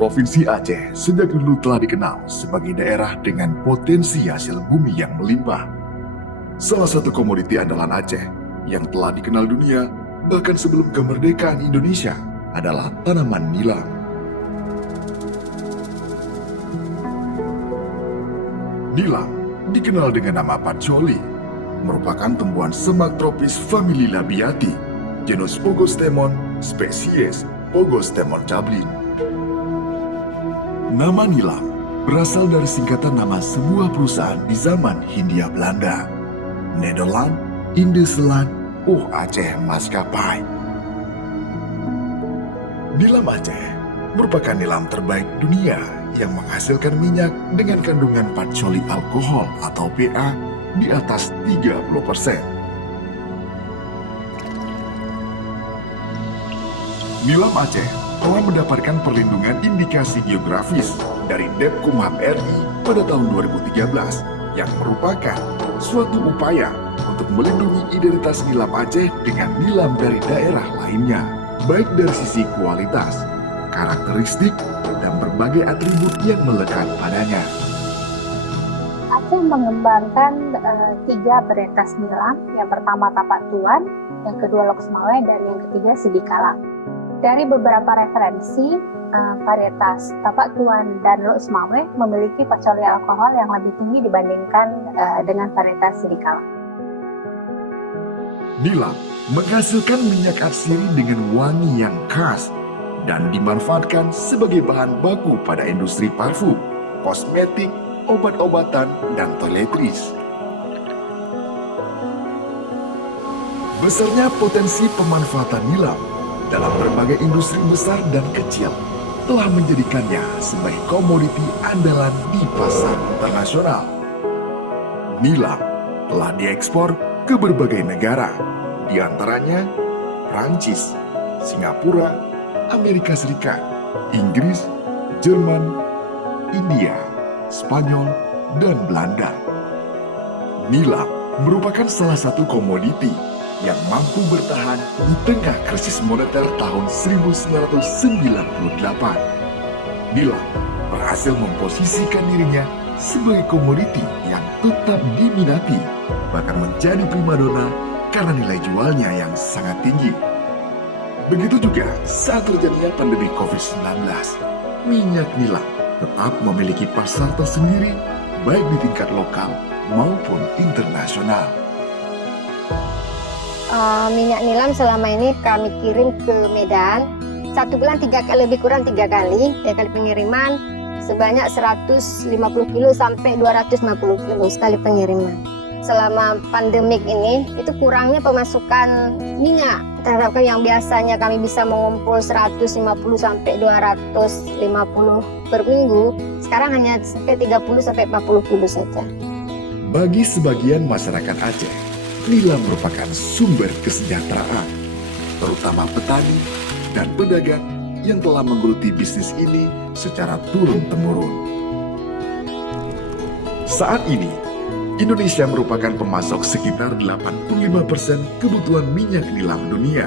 Provinsi Aceh sejak dulu telah dikenal sebagai daerah dengan potensi hasil bumi yang melimpah. Salah satu komoditi andalan Aceh yang telah dikenal dunia bahkan sebelum kemerdekaan Indonesia adalah tanaman nilam. Nilam dikenal dengan nama patchouli, merupakan tumbuhan semak tropis famili Labiati, genus Pogostemon, spesies Pogostemon cablin. Nama nilam berasal dari singkatan nama sebuah perusahaan di zaman Hindia Belanda, Nederland, Indosland, Aceh Maskapai. Nilam Aceh merupakan nilam terbaik dunia yang menghasilkan minyak dengan kandungan patchouli alkohol atau PA di atas 30%. Nilam Aceh telah mendapatkan perlindungan indikasi geografis dari Depkumham RI pada tahun 2013 yang merupakan suatu upaya untuk melindungi identitas nilam Aceh dengan nilam dari daerah lainnya, baik dari sisi kualitas, karakteristik, dan berbagai atribut yang melekat padanya. Aceh mengembangkan 3 varietas nilam, yang pertama Tapak Tuan, yang kedua Loksmawe, dan yang ketiga Sidikalang. Dari beberapa referensi, varietas Tapak Tuan dan Loksmawe memiliki patchouli alkohol yang lebih tinggi dibandingkan dengan varietas Sidikalang. Nilam menghasilkan minyak atsiri dengan wangi yang khas dan dimanfaatkan sebagai bahan baku pada industri parfum, kosmetik, obat-obatan, dan toiletries. Besarnya potensi pemanfaatan nilam dalam berbagai industri besar dan kecil telah menjadikannya sebagai komoditi andalan di pasar internasional. Nilam telah diekspor ke berbagai negara, di antaranya Prancis, Singapura, Amerika Serikat, Inggris, Jerman, India, Spanyol, dan Belanda. Nilam merupakan salah satu komoditi yang mampu bertahan di tengah krisis moneter tahun 1998. Nilam berhasil memposisikan dirinya sebagai komoditi yang tetap diminati, bahkan menjadi primadona karena nilai jualnya yang sangat tinggi. Begitu juga saat terjadinya pandemi COVID-19, minyak nilam tetap memiliki pasar tersendiri baik di tingkat lokal maupun internasional. Minyak nilam selama ini kami kirim ke Medan 1 bulan lebih kurang 3 kali pengiriman, sebanyak 150 kilo sampai 250 kilo sekali pengiriman. Selama pandemik ini itu kurangnya pemasukan minyak terhadap yang biasanya kami bisa mengumpul 150 sampai 250 per minggu, sekarang hanya sampai 30 sampai 40 kilo saja. Bagi sebagian masyarakat Aceh, nilam merupakan sumber kesejahteraan, terutama petani dan pedagang yang telah menggeluti bisnis ini secara turun-temurun. Saat ini, Indonesia merupakan pemasok sekitar 85% kebutuhan minyak nilam dunia,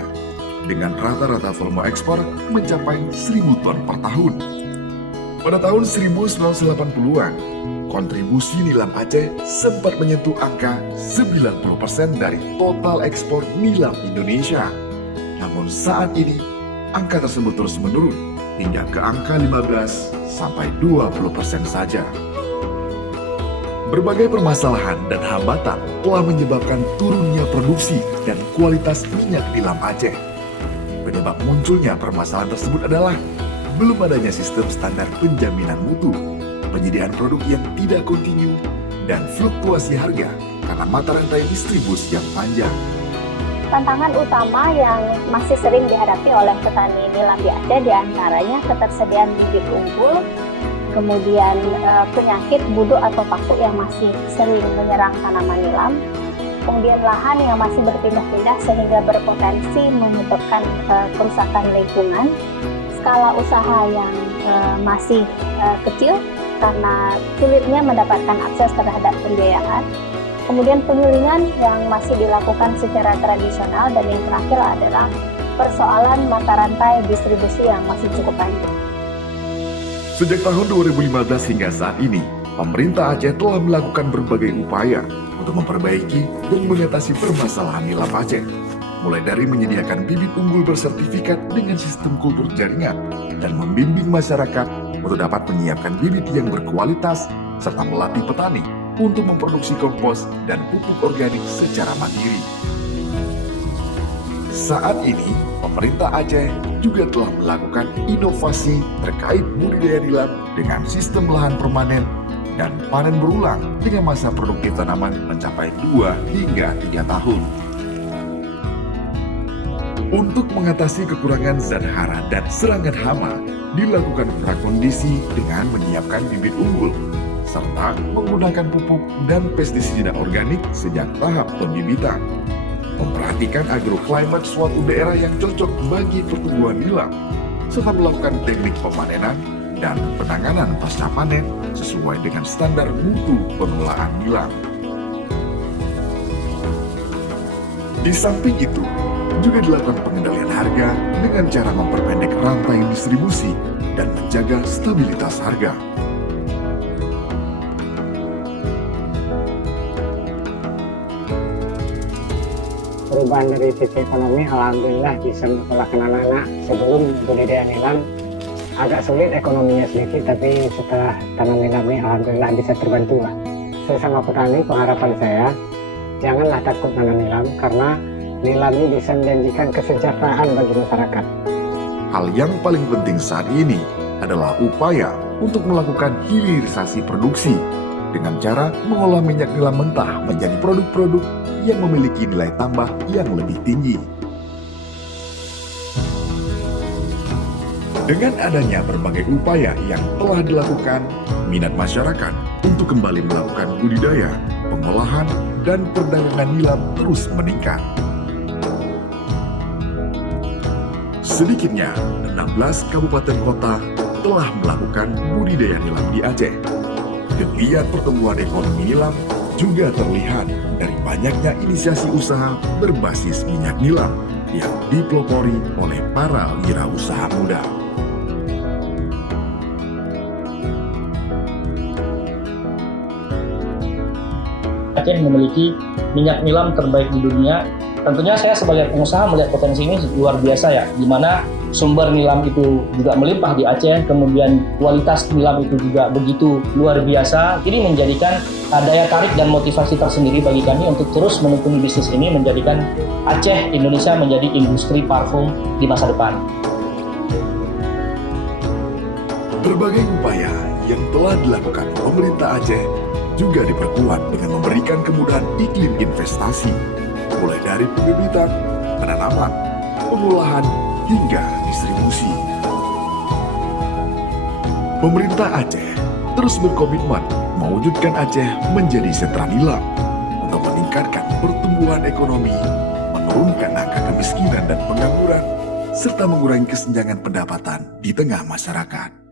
dengan rata-rata volume ekspor mencapai 1.000 ton per tahun. Pada tahun 1980-an, kontribusi nilam Aceh sempat menyentuh angka 90% dari total ekspor nilam Indonesia. Namun saat ini, angka tersebut terus menurun hingga ke angka 15-20% saja. Berbagai permasalahan dan hambatan telah menyebabkan turunnya produksi dan kualitas minyak nilam Aceh. Penyebab munculnya permasalahan tersebut adalah belum adanya sistem standar penjaminan mutu, penyediaan produk yang tidak kontinu, dan fluktuasi harga karena mata rantai distribusi yang panjang. Tantangan utama yang masih sering dihadapi oleh petani nilam di Aceh diantaranya ketersediaan bibit unggul, kemudian penyakit buduk atau paku yang masih sering menyerang tanaman nilam, kemudian lahan yang masih berpindah-pindah sehingga berpotensi menyebabkan kerusakan lingkungan, skala usaha yang masih kecil karena sulitnya mendapatkan akses terhadap pembiayaan, kemudian penyulingan yang masih dilakukan secara tradisional, dan yang terakhir adalah persoalan mata rantai distribusi yang masih cukup panjang. Sejak tahun 2015 hingga saat ini, pemerintah Aceh telah melakukan berbagai upaya untuk memperbaiki dan mengatasi permasalahan nilam Aceh. Mulai dari menyediakan bibit unggul bersertifikat dengan sistem kultur jaringan dan membimbing masyarakat untuk dapat menyiapkan bibit yang berkualitas serta melatih petani untuk memproduksi kompos dan pupuk organik secara mandiri. Saat ini, pemerintah Aceh juga telah melakukan inovasi terkait budidaya nilam dengan sistem lahan permanen dan panen berulang dengan masa produktif tanaman mencapai 2 hingga 3 tahun. Untuk mengatasi kekurangan zat hara dan serangan hama, dilakukan prakondisi dengan menyiapkan bibit unggul, serta menggunakan pupuk dan pestisida organik sejak tahap pembibitan. Memperhatikan agroclimate suatu daerah yang cocok bagi pertumbuhan nilam, serta melakukan teknik pemanenan dan penanganan pasca panen sesuai dengan standar mutu pengelolaan nilam. Di samping itu, juga dilakukan pengendalian harga dengan cara memperpendek rantai distribusi dan menjaga stabilitas harga. Perubahan dari sisi ekonomi, alhamdulillah bisa mengelola anak-anak. Sebelum budidaya nilam agak sulit ekonominya sedikit, tapi setelah tanam nilam ini alhamdulillah bisa terbantu lah. Sesama petani, pengharapan saya janganlah takut tanam nilam, karena nilam ini bisa menjanjikan kesejahteraan bagi masyarakat. Hal yang paling penting saat ini adalah upaya untuk melakukan hilirisasi produksi dengan cara mengolah minyak nilam mentah menjadi produk-produk yang memiliki nilai tambah yang lebih tinggi. Dengan adanya berbagai upaya yang telah dilakukan, minat masyarakat untuk kembali melakukan budidaya, pengolahan, dan perdagangan nilam terus meningkat. Sedikitnya 16 kabupaten kota telah melakukan budidaya nilam di Aceh. Geliat pertumbuhan ekonomi nilam juga terlihat dari banyaknya inisiasi usaha berbasis minyak nilam yang dipelopori oleh para wirausaha muda. Aceh memiliki minyak nilam terbaik di dunia. Tentunya saya sebagai pengusaha melihat potensi ini luar biasa ya, di mana sumber nilam itu juga melimpah di Aceh, kemudian kualitas nilam itu juga begitu luar biasa. Ini menjadikan daya tarik dan motivasi tersendiri bagi kami untuk terus menekuni bisnis ini, menjadikan Aceh Indonesia menjadi industri parfum di masa depan. Berbagai upaya yang telah dilakukan pemerintah Aceh juga diperkuat dengan memberikan kemudahan iklim investasi, mulai dari pembibitan, penanaman, pengolahan, hingga distribusi. Pemerintah Aceh terus berkomitmen mewujudkan Aceh menjadi sentra nilam untuk meningkatkan pertumbuhan ekonomi, menurunkan angka kemiskinan dan pengangguran, serta mengurangi kesenjangan pendapatan di tengah masyarakat.